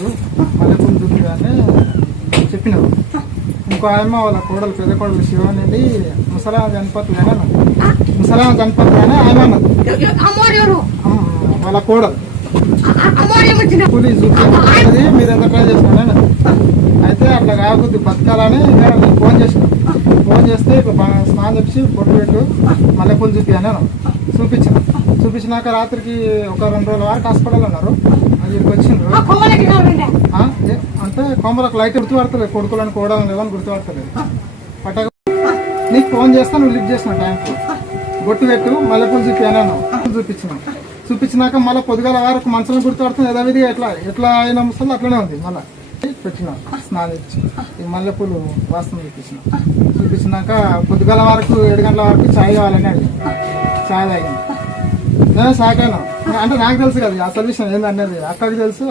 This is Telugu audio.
పెట్టు మల్లెపూలు చూపి అని చెప్పినావు. ఇంకో ఆయమ్మ వాళ్ళ కోడలు పెద్ద కోడలు శివ అనేది ముసలామ చనిపోతుంది కానీ ముసలామ చనిపోతుంది కానీ ఆయమ్మ అన్నది వాళ్ళ కోడలు కూలీ చూపించి మీరు ఎంత ట్రై చేస్తున్నాను. అయితే అట్లా కాకపోతే బతకాలని నేను ఫోన్ చేసిన. ఫోన్ చేస్తే స్నానం తెచ్చి బొట్టు పెట్టు మల్లెపూలు చూపి అని చూపించినాక రాత్రికి ఒక 2 రోజుల వరకు హాస్పిటల్ ఉన్నారు. ఇక్కడికి వచ్చిండ్రు. అంటే కొమ్మలకు లైట్ గుర్తుపడతలేదు, కొడుకులను కోడలను లేవని గుర్తుపడతలేదు. పట్టక నీకు ఫోన్ చేస్తా, నువ్వు లిఫ్ట్ చేసిన టైంకు బొట్టు పెట్టు మల్లెపూలు చూపి అన్నాను. చూపించినాక మళ్ళీ పొద్దుగాల వరకు మనసులను గుర్తుపడుతుంది. యథావిధిగా ఎట్లా అయినా ముసలు అట్లనే ఉంది. మళ్ళీ పెట్టిన స్నానం ఇచ్చి ఈ మల్లెపూలు వాసన చూపించినాక పొద్దుగాల వరకు 7 గంటల వరకు ఛాయ్ కావాలని అడిగింది. ఛాయ్ తాగింది. నేను సాకాను. అంటే నాకు తెలుసు కదా అసలు విషయం ఏందనేది, అక్కడికి తెలుసు.